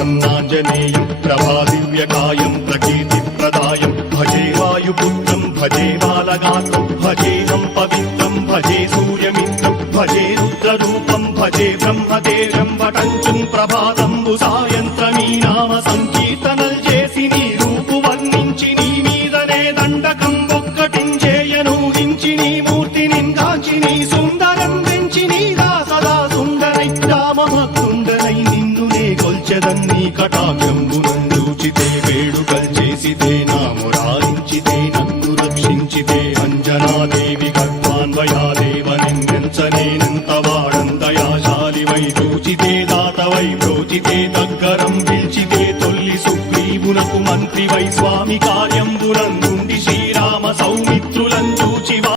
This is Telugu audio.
प्रसन्नाञ्जनेयं प्रभादिव्यकायं प्रकीर्तिप्रदायं भजे वायुपुत्रं भजे बालगात्रं भजेऽहं पवित्रं भजे सूर्यमित्रं भजे रुद्ररूपं भजे ब्रह्मदेवं वटञ्चुं ప్రభాతంబు సాయంత్రమీ నామ సంకీర్తనల్ చేసి నీ రూపు వర్ణించి నీ మీదనే దండకం ఒక్కటించేయను దించి నీ మూర్తిని కాంచి నీ సుందరం పెంచి నీ సదా సుందరై రామభక్తుండనై నిన్నునే కొల్చెదన్ని కటాక్షంబునందూచితే వేడుకల్ చేసితే నామురారించితే నన్ను రక్షించితే అంజనాదేవి గర్భాన్వయాదేవనెంచనేనంత వాడందయాశాలివై చూచితే దాతవై ప్రోచితే దగ్గరం పిలిచితే తొల్లి సుగ్రీవునకు మంత్రివై స్వామి కార్యంబునందుండి శ్రీరామ సౌమ్య